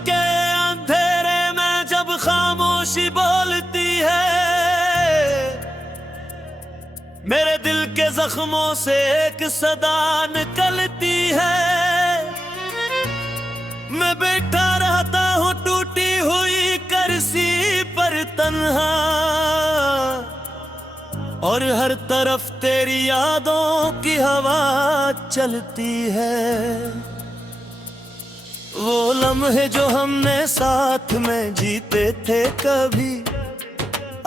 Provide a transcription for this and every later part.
के अंधेरे में जब खामोशी बोलती है, मेरे दिल के जख्मों से एक सदा निकलती है। मैं बैठा रहता हूँ टूटी हुई कुर्सी पर तन्हा, और हर तरफ तेरी यादों की हवा चलती है। वो लम्हे जो हमने साथ में जीते थे कभी,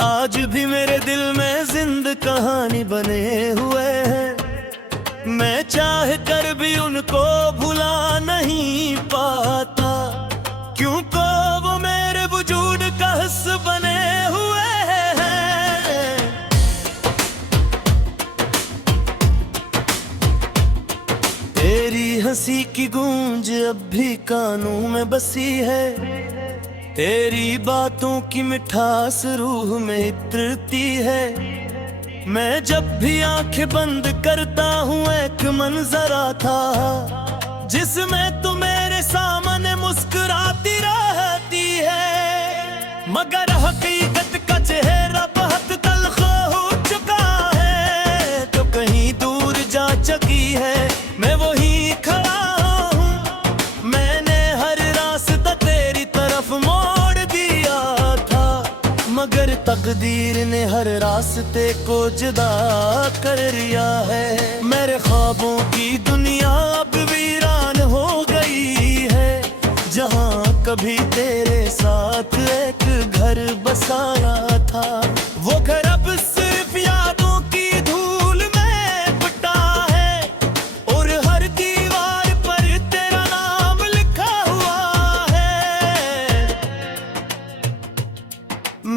आज भी मेरे दिल में जिंद कहानी बने हुए हैं। मैं चाह कर भी उनको भुला नहीं पाता, क्योंकि वो मेरे वजूद का हिस्सा बने हुए हैं। तेरी हंसी की गूंज अब भी कानों में बसी है, तेरी बातों की मिठास रूह में इतरती है। मैं जब भी आंखें बंद करता हूँ एक मंजर आता, जिसमें तू मेरे सामने मुस्कुराती रहती है। मगर हकीकत का चेहरा बहुत तल्ख हो चुका है, तो कहीं दूर जा चुकी है, मैं वही खड़ा हूँ। मैंने हर रास्ता तेरी तरफ मोड़ दिया था, मगर तकदीर ने हर रास्ते को जुदा कर दिया है। मेरे ख्वाबों की दुनिया अब वीरान हो गई है, जहाँ कभी तेरे साथ एक घर बसाया था। वो घर अब सिर्फ यादों की धूल में बटा है, और हर दीवार पर तेरा नाम लिखा हुआ है।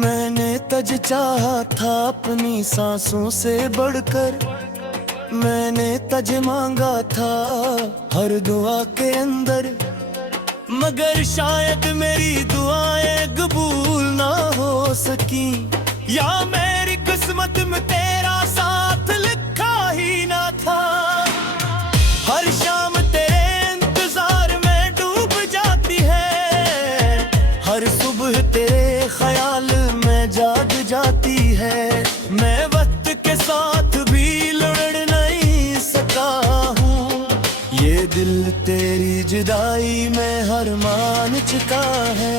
मैंने तुझे चाहा था अपनी सांसों से बढ़कर, मैंने तुझे मांगा था हर दुआ के अंदर, मगर शायद मेरी दुआएं कबूल ना हो सकी, या मेरी किस्मत में तेरा साथ लिखा ही ना था। हर शाम तेरे इंतजार में डूब जाती है, हर सुबह तेरे ख्याल में जाग जाती है। मैं वक्त के साथ भी लड़ नहीं सका हूँ, ये दिल तेरी जुदाई में हार मान चुका है।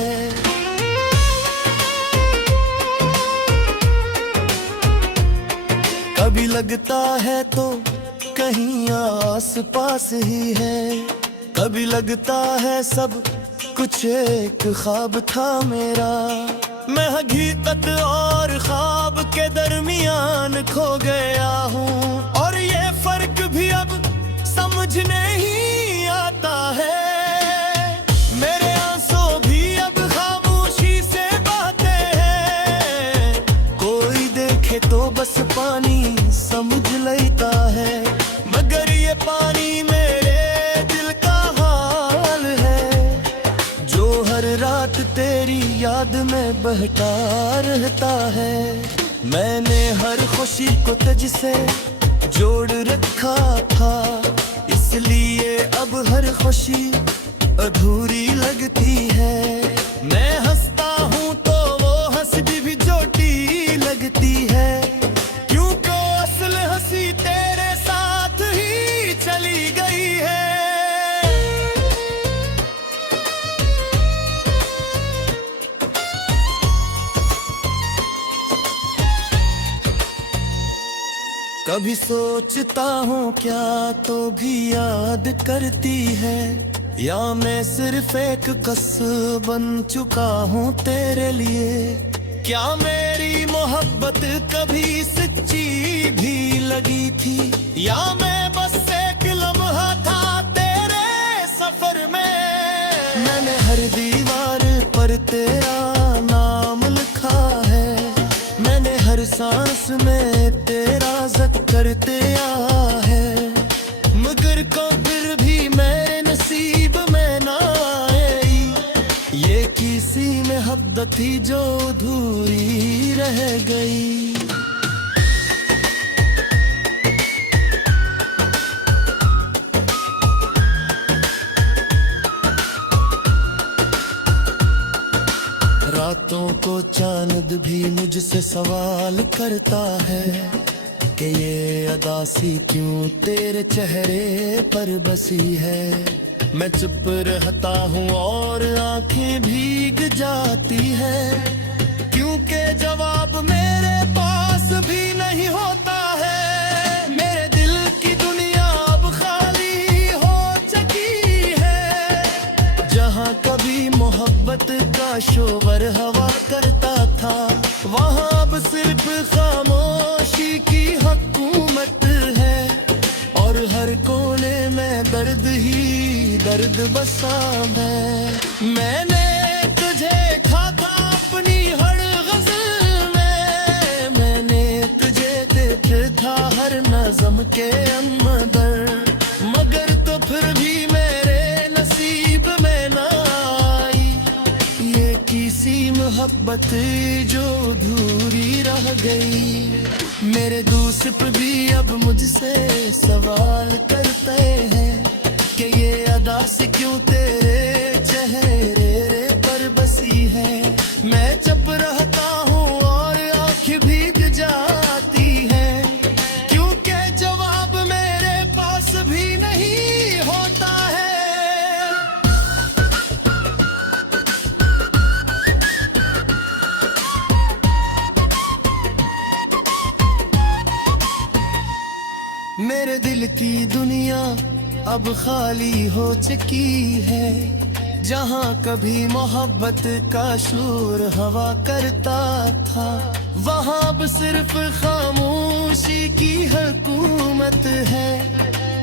कभी लगता है तो कहीं आस पास ही है, कभी लगता है सब कुछ एक ख्वाब था मेरा। मैं हकीकत और ख्वाब के दरमियान खो गया हूँ, और ये फर्क भी अब समझ नहीं आता है। मेरे आंसू भी अब खामोशी से बहते हैं, कोई देखे तो बस पानी समझ लेता है, मगर ये पानी मेरे दिल का हाल है, जो हर रात तेरी याद में बहता रहता है। मैंने हर खुशी को तुझसे जोड़ रखा था, इसलिए अब हर खुशी अधूरी लगती है। मैं हंसता हूँ तो वो हंसी भी झूठी लगती है, क्योंकि असल हंसी तेरे साथ ही चली गई है। कभी सोचता हूँ क्या तो भी याद करती है, या मैं सिर्फ एक कसम बन चुका हूँ तेरे लिए। क्या मेरी मोहब्बत कभी सच्ची भी लगी थी, या मैं बस एक लम्हा था तेरे सफर में। मैंने हर दीवार पर तेरा नाम लिखा है, मैंने हर सांस में तेरा जिक्र तेरा है, मगर कभी भी मेरे नसीब में ना आई ये किसी में हद थी जो अधूरी रह गई। रातों को चांद भी मुझसे सवाल करता है कि ये अदासी क्यों तेरे चेहरे पर बसी है। मैं चुप रहता हूँ और आंखें भीग जाती है, क्योंकि जवाब मेरे पास भी नहीं होता है। मेरे दिल की दुनिया अब खाली हो चुकी है। जहाँ कभी मोहब्बत का शोर हवा करता था, वहाँ अब सिर्फ खामोशी की हुकूमत है। और हर कोने में दर्द ही दर्द बसा है। मैंने तुझे देखा था अपनी हर गज़ल में, मैंने तुझे देखा था हर नज़म के अंदर, मगर तो फिर भी मेरे नसीब में ना आई ये किसी मोहब्बत जो अधूरी रह गई। मेरे दोस्त भी अब मुझसे सवाल करते हैं कि ये अदा से क्यों तेरे चेहरे पर बसी है। मैं चुप रहता हूँ और आँखें भीग जाती है, क्योंकि जवाब मेरे पास भी नहीं होता है। मेरे दिल की दुनिया अब खाली हो चुकी है। जहाँ कभी मोहब्बत का शोर हवा करता था, वहाँ अब सिर्फ खामोशी की हुकूमत है।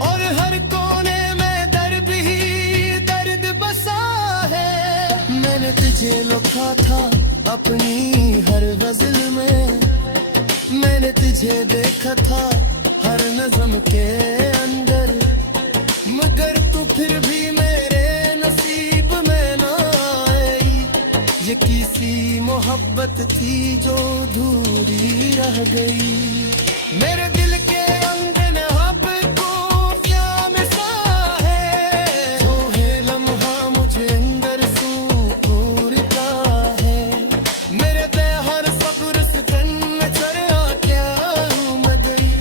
और हर कोने में दर्द ही दर्द बसा है। मैंने तुझे लिखा था अपनी हर गज़ल में, मैंने तुझे देखा था हर नज़म के अंदर, मगर तू फिर भी मेरे नसीब में ना आई। ये किसी मोहब्बत थी जो अधूरी रह गई। मेरे दिल के अंदर अब को क्या मिसा है, जो है लम्हा मुझे अंदर सुकून का है। मेरे पे हर सब्र से तन में चढ़ा क्या हूँ मैं गई,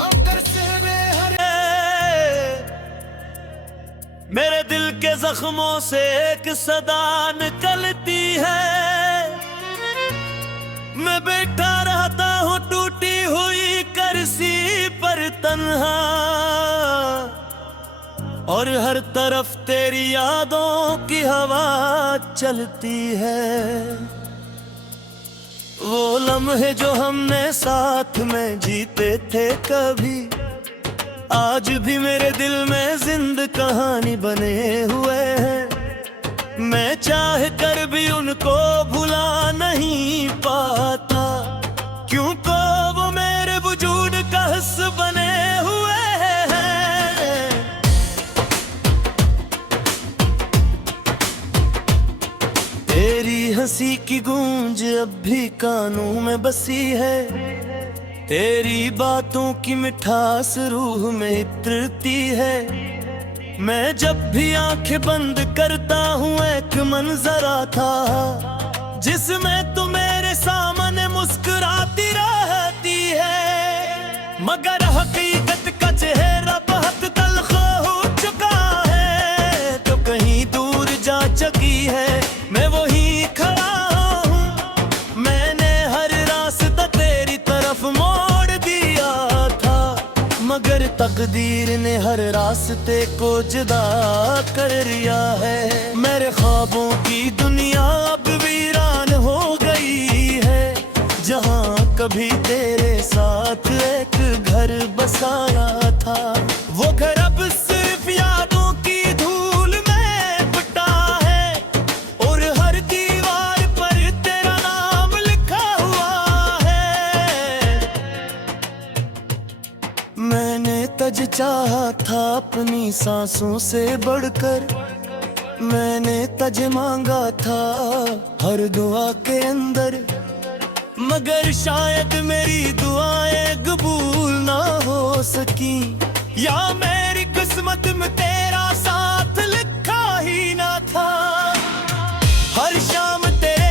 अब कर से बेहर। मेरे दिल के जख्मों से एक सदा निकलती है। मैं बैठा रहता हूँ टूटी हुई कुर्सी पर तन्हा, और हर तरफ तेरी यादों की हवा चलती है। वो लम्हे जो हमने साथ में जीते थे कभी, आज भी मेरे दिल में जिंद कहानी बने हुए हैं। मैं चाह कर भी उनको भुला नहीं पाता, क्योंकि वो मेरे वजूद का हिस्सा बने हुए हैं। तेरी हंसी की गूंज अब भी कानों में बसी है। तेरी बातों की मिठास रूह में इतरती है। मैं जब भी आंखें बंद करता हूँ एक मंजर आता, जिसमें तू मेरे सामने मुस्कुराती रहती है। मगर हकीकत का चेहरा बहुत तल्ख हो चुका है, तो कहीं दूर जा चुकी है, मैं वहीं खड़ा हूँ। मैंने हर रास्ता तेरी तरफ मोड़ दिया था, मगर तकदीर ने हर रास्ते को जुदा कर दिया है। मेरे ख्वाबों की दुनिया अब वीरान हो गई है। जहाँ कभी तेरे साथ एक घर बसाया था, वो घर अब सिर्फ यादों की धूल में बटा है। और हर दीवार पर तेरा नाम लिखा हुआ है। मैंने तुझे चाहा था अपनी सांसों से बढ़कर, मैंने तुझे मांगा था हर दुआ के अंदर, मगर शायद मेरी दुआएं कबूल ना हो सकी, या मेरी किस्मत में तेरा साथ लिखा ही ना था। हर शाम तेरे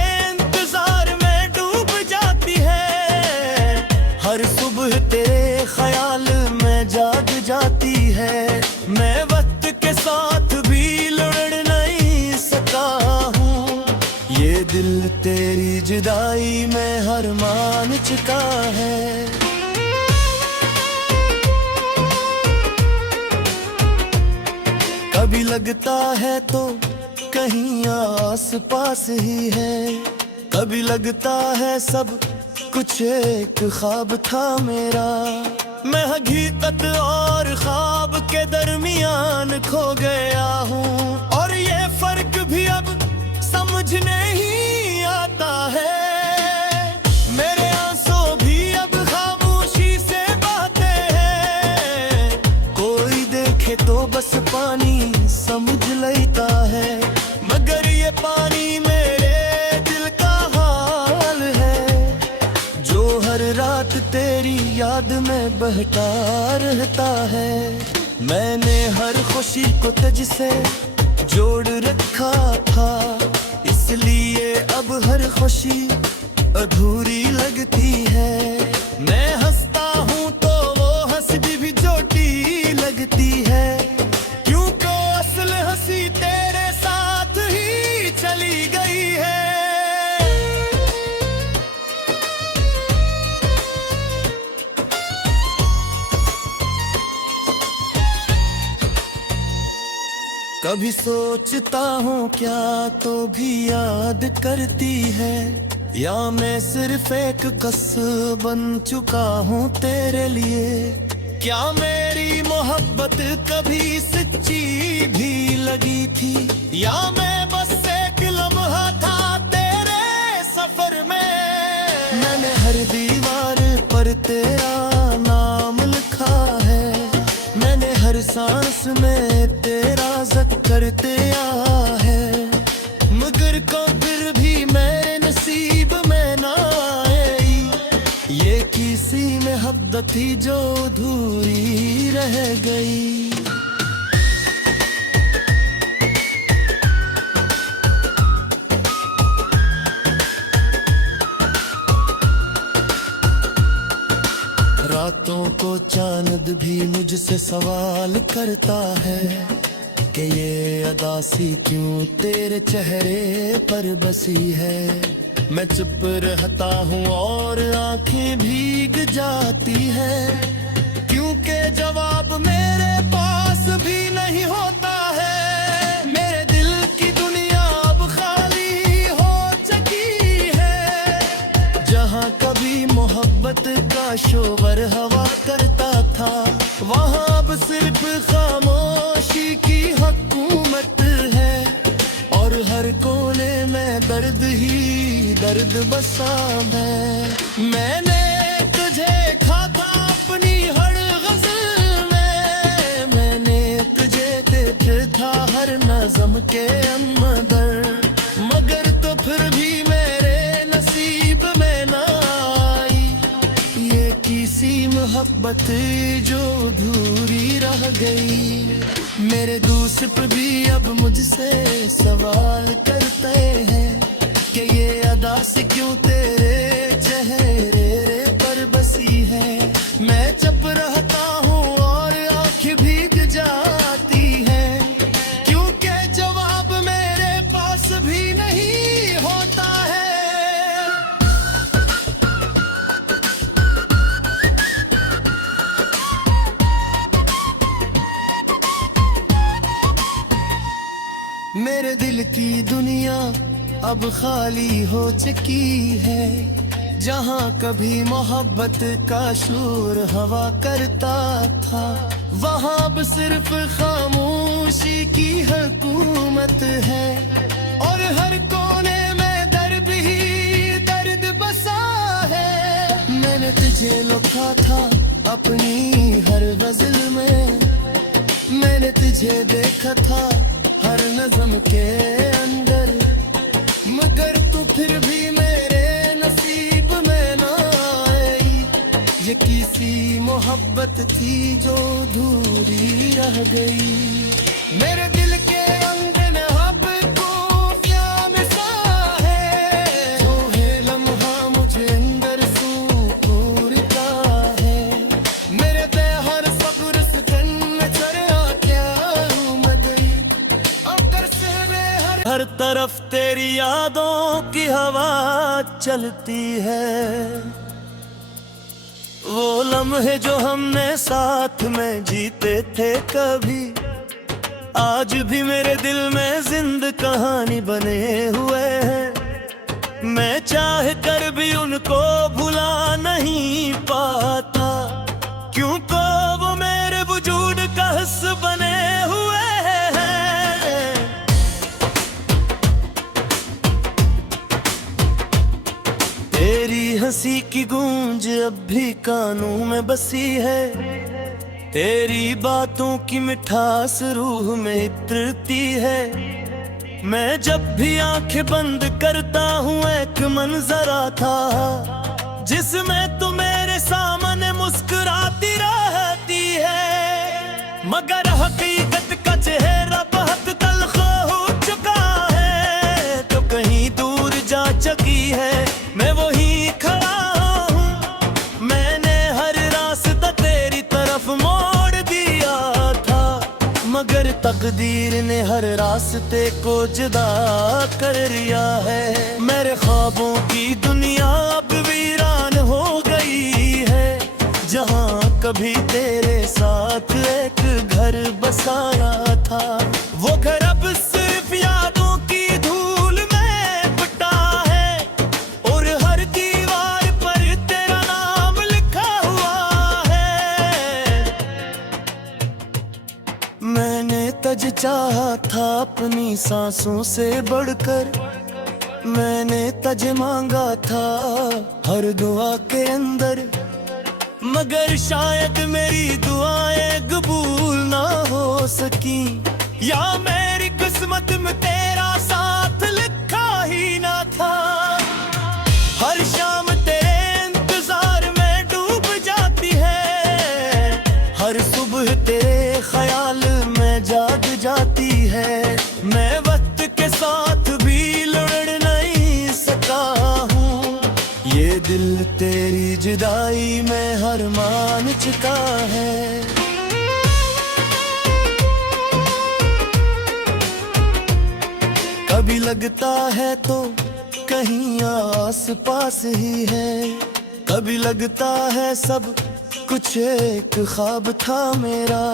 दिल तेरी जुदाई में हर मान चुका है। कभी लगता है तो कहीं आस पास ही है, कभी लगता है सब कुछ एक ख्वाब था मेरा। मैं हकीकत और ख्वाब के दरमियान खो गया हूँ, और ये फर्क भी अब समझ नहीं आता है। मेरे आंसू भी अब खामोशी से बहते हैं, कोई देखे तो बस पानी समझ लेता है, मगर ये पानी मेरे दिल का हाल है, जो हर रात तेरी याद में बहता रहता है। मैंने हर खुशी को तुझसे जोड़ रखा था, इसलिए अब हर खुशी अधूरी लगती है। मैं हंसता हूँ तो वो हंसती भी झूठी लगती है, क्योंकि असल हंसी तेरे साथ ही चली गई है। कभी सोचता हूँ क्या तो भी याद करती है, या मैं सिर्फ एक कसम बन चुका हूँ तेरे लिए। क्या मेरी मोहब्बत कभी सच्ची भी लगी थी, या मैं बस एक लम्हा था तेरे सफर में। मैंने हर दीवार पर तेरा नाम लिखा है, मैंने हर सांस में तेरा जिक्र दिया है, मगर कभी भी मेरे नसीब में ना आई ये किसी मोहब्बत थी जो अधूरी रह गई। रातों को चांद भी मुझसे सवाल करता है कि ये अदासी क्यों तेरे चेहरे पर बसी है। मैं चुप रहता हूँ और आंखें भीग जाती हैं, क्योंकि जवाब मेरे पास भी नहीं होता है। मेरे दिल की दुनिया अब खाली हो चुकी है, जहाँ कभी मोहब्बत का शोर हवा करता था, वहाँ अब सिर्फ खामोशी की हुकूमत है, और हर कोने में दर्द ही दर्द बसा है। मैंने तुझे खा था अपनी हर गज़ल में, मैंने तुझे देखा था हर नज़म के अंदर, मगर तो फिर भी मेरे नसीब में ना आई ये किसी मोहब्बत जो अधूरी रह गई। मेरे दोस्त भी अब मुझसे सवाल करते हैं कि ये अदासी क्यों तेरे चेहरे पर बसी है। मैं चुप रहता हूँ और आँखें भीग जाती हैं, क्योंकि जवाब मेरे पास भी नहीं होता है। मेरे दिल की दुनिया अब खाली हो चुकी है, जहाँ कभी मोहब्बत का शोर हवा करता था, वहाँ अब सिर्फ खामोशी की हुकूमत है, और हर कोने में दर्द ही दर्द बसा है। मैंने तुझे लिखा था अपनी हर गज़ल में, मैंने तुझे देखा था हर नज़म के अंदर, मगर तू फिर भी मेरे नसीब में ना आई ये किसी मोहब्बत थी जो अधूरी रह गई। मेरे दिल के अंदर अब खुफिया में सा है, जो है लम्हा मुझे अंदर सुकूरता है। मेरे पे हर सब्र से में चढ़ा क्या हूँ मैं गई, अब कर से हर तरफ तेरी यादों की हवा चलती है। वो लम्हे जो हमने साथ में जीते थे कभी, आज भी मेरे दिल में जिंदा कहानी बने हुए हैं। मैं चाह कर भी उनको भुला नहीं पाता, क्योंकि वो मेरे वजूद का हिस्सा बने हुए हैं। तेरी हंसी की गूंज अब भी कानों में बसी है, तेरी बातों की मिठास रूह में इतरती है। मैं जब भी आंखें बंद करता हूँ एक मंजर आता, जिसमें तू मेरे सामने मुस्कुराती रहती है। मगर हकीकत का चेहरा बहुत तलखा हो चुका है, तो कहीं दूर जा चुकी है, मैं वहीं खड़ा हूँ। मैंने हर रास्ता तेरी तरफ मोड़ दिया था, मगर तकदीर ने हर रास्ते को जुदा कर लिया है। मेरे ख्वाबों की दुनिया अब वीरान हो गई है, जहाँ कभी तेरे साथ एक घर बसाया था। वो घर अब सिर्फ यादों की धूल में बटा है, और हर दीवार पर तेरा नाम लिखा हुआ है। मैंने तज चाहा था अपनी सांसों से बढ़कर, मैंने तज मांगा था हर दुआ के अंदर, मगर शायद मेरी दुआएं कबूल ना हो सकी, या मेरी किस्मत में तेरा साथ लिखा ही ना था। हर शाम तेरे इंतजार में डूब जाती है, हर सुबह तेरे ख्याल में जाग जाती है। मैं वक्त के साथ भी लड़ नहीं सका हूँ, ये दिल तेरी जुदाई में हर मान चुका है। कभी लगता है तो कहीं आस पास ही है, कभी लगता है सब कुछ एक ख्वाब था मेरा।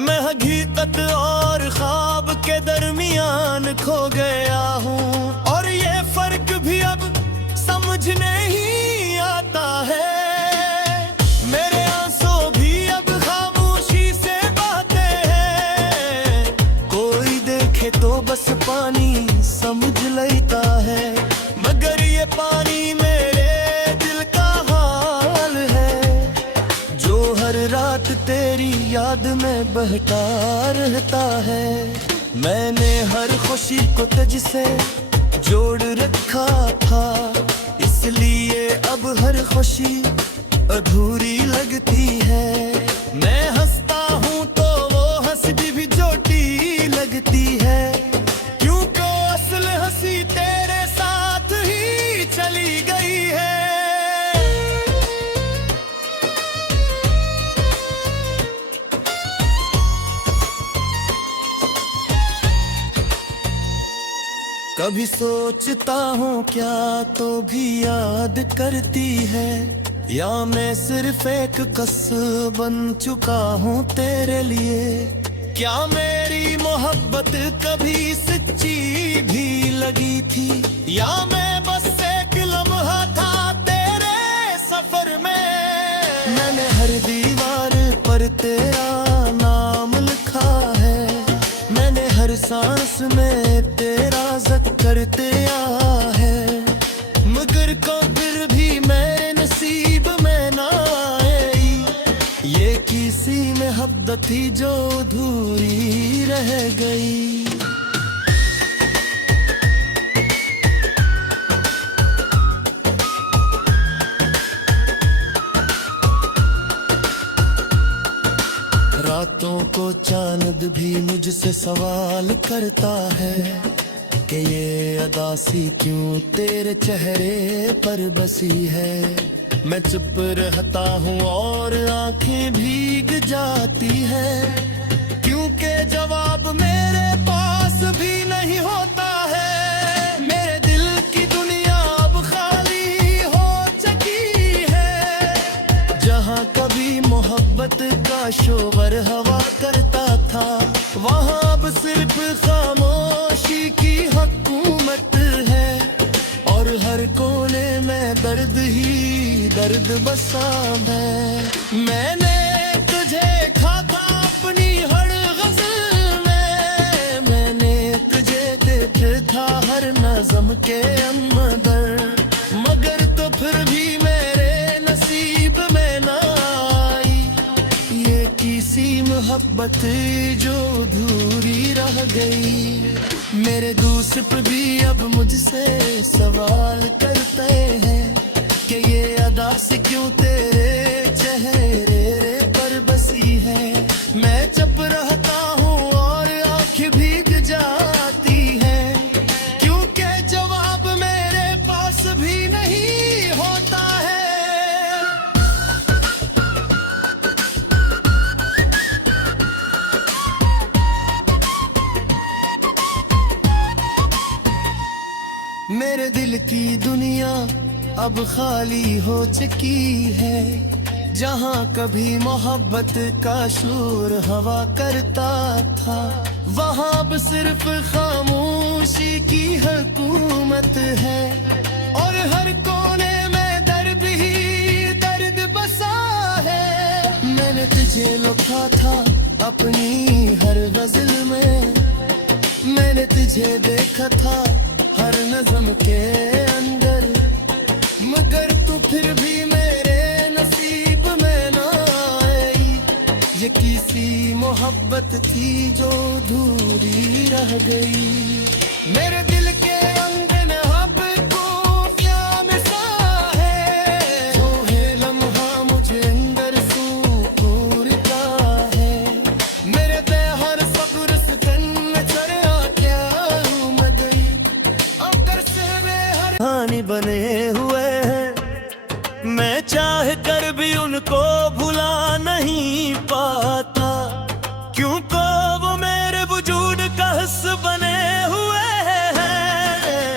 मैं हकीकत और ख्वाब के दरमियान खो गया हूँ, और ये फर्क भी अब समझ नहीं आता है। मेरे आंसू भी अब खामोशी से बहते हैं, कोई देखे तो बस पानी समझ लेता है, मगर ये पानी मेरे दिल का हाल है, जो हर रात तेरी याद में बहता रहता है। मैंने हर खुशी को तुझसे जोड़ रखा था, इसलिए अब हर खुशी अधूरी लगती है। मैं हंसता हूँ तो वो हंसी भी झूठी लगती है, क्योंकि असल हंसी तेरे साथ ही चली गई है। कभी सोचता हूँ क्या तो भी याद करती है, या मैं सिर्फ एक कसम बन चुका हूँ तेरे लिए। क्या मेरी मोहब्बत कभी सच्ची भी लगी थी, या मैं बस एक लम्हा था तेरे सफर में। मैंने हर दीवार पर तेरा नाम लिखा है, मैंने हर सांस में तेरा जिक्र तेरा है, मगर कभी भी मेरे नसीब में ना आई ये किसी मोहब्बत थी जो अधूरी रह गई। रातों को चांद भी मुझसे सवाल करता है कि ये अदासी क्यों तेरे चेहरे पर बसी है। मैं चुप रहता हूँ और आंखें भीग जाती है, क्योंकि जवाब मेरे पास भी नहीं होता है। मेरे दिल की दुनिया शोर हवा करता था, वहाँ अब सिर्फ खामोशी की हुकूमत है। और हर कोने में दर्द ही दर्द बसा है। मैंने तुझे था अपनी हर गज़ल में, मैंने तुझे देखा था हर नज़म के अंदर, मगर तो फिर भी मेरे नसीब में ना आई ये किसी मोहब्बत जो अधूरी रह गई। मेरे दोस्त भी अब मुझसे सवाल करते हैं कि ये अदा से क्यों तेरे चेहरे पर बसी है। मैं चुप रहता हूँ और आँखें भीग जाती है, क्योंकि जवाब मेरे पास भी नहीं होता है। मेरे दिल की दुनिया अब खाली हो चुकी है, जहाँ कभी मोहब्बत का शोर हवा करता था, वहाँ अब सिर्फ खामोशी की हुकूमत है। और हर कोने में दर्द ही दर्द बसा है। मैंने तुझे लिखा था अपनी हर गज़ल में, मैंने तुझे देखा था हर नज़म के अंदर, मगर तू फिर भी मेरे नसीब में ना आई ये किसी मोहब्बत थी जो अधूरी रह गई। मेरे दिल के अंगन अब खुफिया में सा है, जो है लम्हा मुझे अंदर सुकून का है। मेरे ते हर सब्र से में चढ़ा क्या मैं गई, अगर से वे हर कहानी बने हुए हैं, मैं चाह कर भी उनको भुला नहीं पाता, क्योंकि वो मेरे वजूद का हिस्सा बने हुए हैं।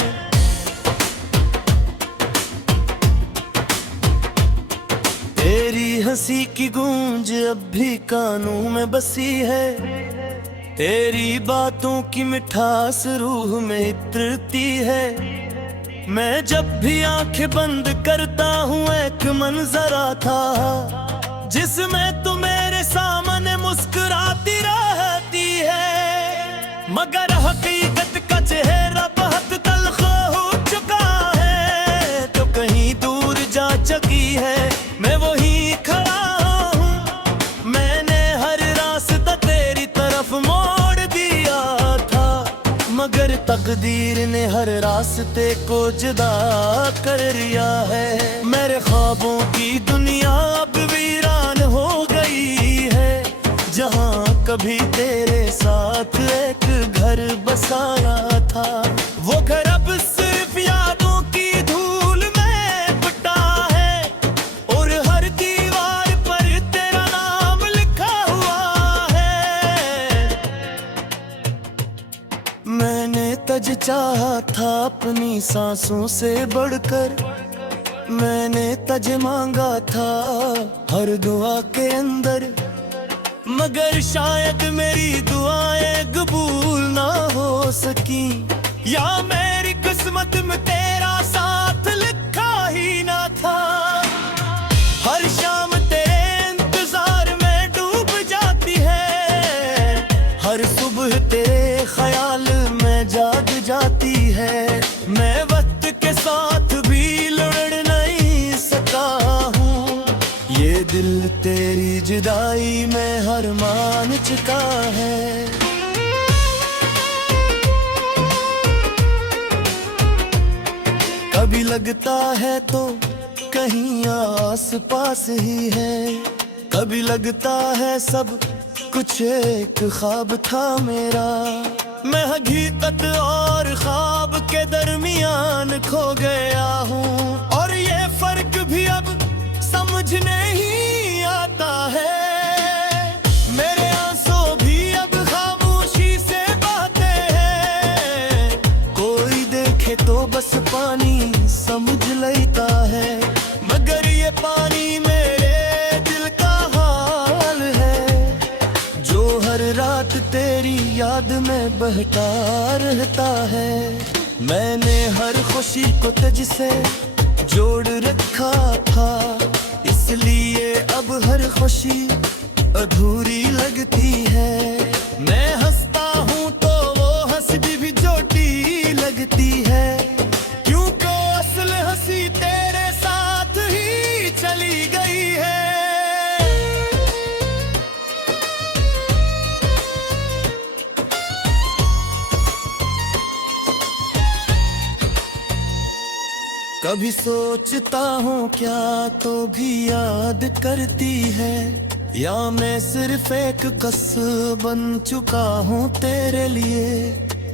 तेरी हंसी की गूंज अब भी कानों में बसी है, तेरी बातों की मिठास रूह में इतरती है। मैं जब भी आंखें बंद करता हूँ एक मंजर आता, जिसमें तू मेरे सामने मुस्कुराती रहती है, मगर हकीकत का चेहरा बहुत तल्ख हो चुका है। तो कहीं दूर जा चुकी है, मैं वहीं खड़ा हूँ। मैंने हर रास्ता तेरी तरफ मोड़ दिया था, मगर तकदीर ने हर रास्ते को जुदा कर दिया है। मेरे ख्वाबों की दुनिया अब वीरान हो गई है, जहाँ कभी तेरे साथ एक घर बसाया था, वो घर अब सिर्फ यादों की धूल में बटा है। और हर दीवार पर तेरा नाम लिखा हुआ है। मैंने तुझे चाहा था अपनी सांसों से बढ़कर, मैंने तुझे मांगा था हर दुआ के अंदर, मगर शायद मेरी दुआएं कबूल ना हो सकी, या मेरी किस्मत में तेरा साथ लिखा ही ना था। हर शाम तेरे इंतजार में डूब जाती है, हर सुबह तेरे ख्याल में जाग जाती है। मैं वक्त के साथ भी लड़ नहीं सका हूँ, ये दिल तेरी जुदाई में हर मान चुका है। कभी लगता है तो कहीं आस पास ही है, कभी लगता है सब कुछ एक ख्वाब था मेरा। मैं हकीकत और ख्वाब के दरमियान खो गया हूँ, और ये फर्क भी अब समझ नहीं आता है। मेरे आंसू भी अब खामोशी से बहते हैं, कोई देखे तो बस पानी समझ लेता है, मगर ये पानी मेरे दिल का हाल है। बहता रहता है। मैंने हर खुशी को तुझसे जोड़ रखा था, इसलिए अब हर खुशी अधूरी लगती है। मैं हंसता हूँ तो वो हंसी भी चोटी लगती है, क्योंकि असल हंसी तेरे साथ ही चली गई है। कभी सोचता हूँ क्या तो भी याद करती है, या मैं सिर्फ एक कसम बन चुका हूँ तेरे लिए।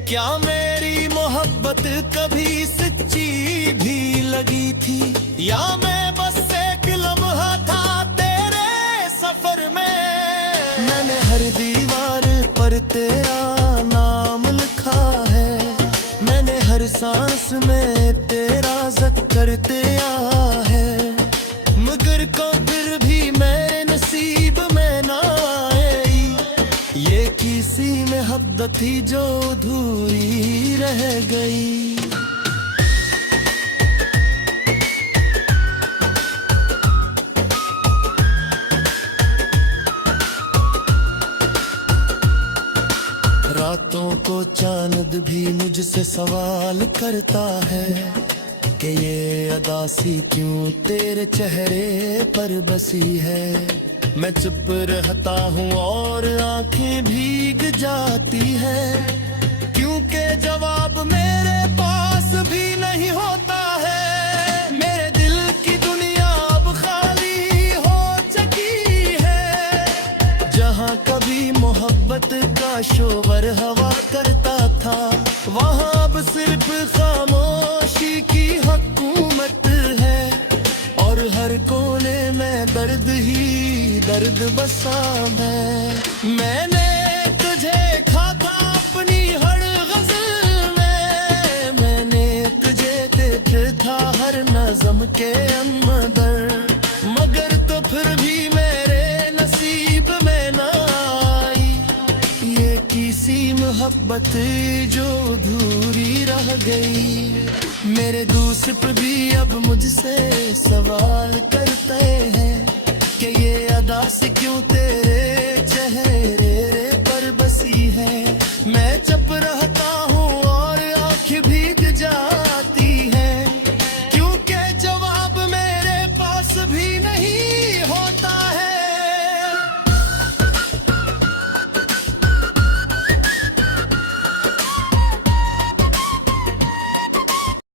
क्या मेरी मोहब्बत कभी सच्ची भी लगी थी, या मैं बस एक लम्हा था तेरे सफर में। मैंने हर दीवार पर तेरा नाम लिखा है, मैंने हर सांस में तेरा जिक्र दिया है, मगर फिर भी मेरे नसीब में ना आई ये किसी मोहब्बत थी जो अधूरी रह गई। रातों को चांद भी मुझसे सवाल करता है कि ये अदासी क्यों तेरे चेहरे पर बसी है। मैं चुप रहता हूँ और आंखें भीग जाती है, क्योंकि जवाब मेरे पास भी नहीं होता है। मेरे दिल की दुनिया अब खाली हो चुकी है, जहाँ कभी मोहब्बत का शोर हवा करता था, वहाँ अब सिर्फ खामोशी की हुकूमत है। और हर कोने में दर्द ही दर्द बसा है। मैंने तुझे खाया अपनी हर गज़ल में, मैंने तुझे देखा था हर नज़म के अंदर, मगर तो फिर भी मेरे नसीब में ना आई ये किसी मोहब्बत जो अधूरी रह गई। मेरे दोस्त भी अब मुझसे सवाल करते हैं कि ये अदा से क्यों तेरे चेहरे पर बसी है। मैं चुप रहता हूँ और आँखें भीग जाती है, क्योंकि जवाब मेरे पास भी नहीं